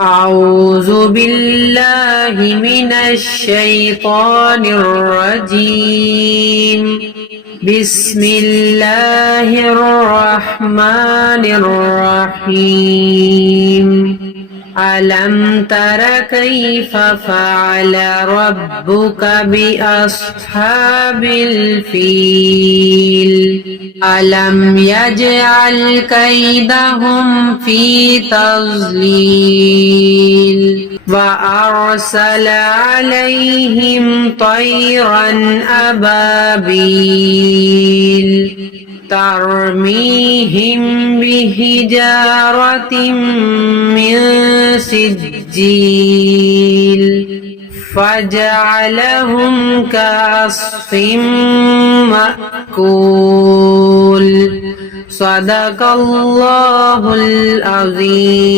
أعوذ بالله من الشيطان الرجيم. بسم الله الرحمن الرحيم. ألم تر كيف فعل ربك بأصحاب الفيل ألم يجعل كيدهم في تضليل وأرسل عليهم طيرا أبابيل ترميهم بحجارة من سجيل فجعلهم كعصف مأكول. صدق الله العظيم.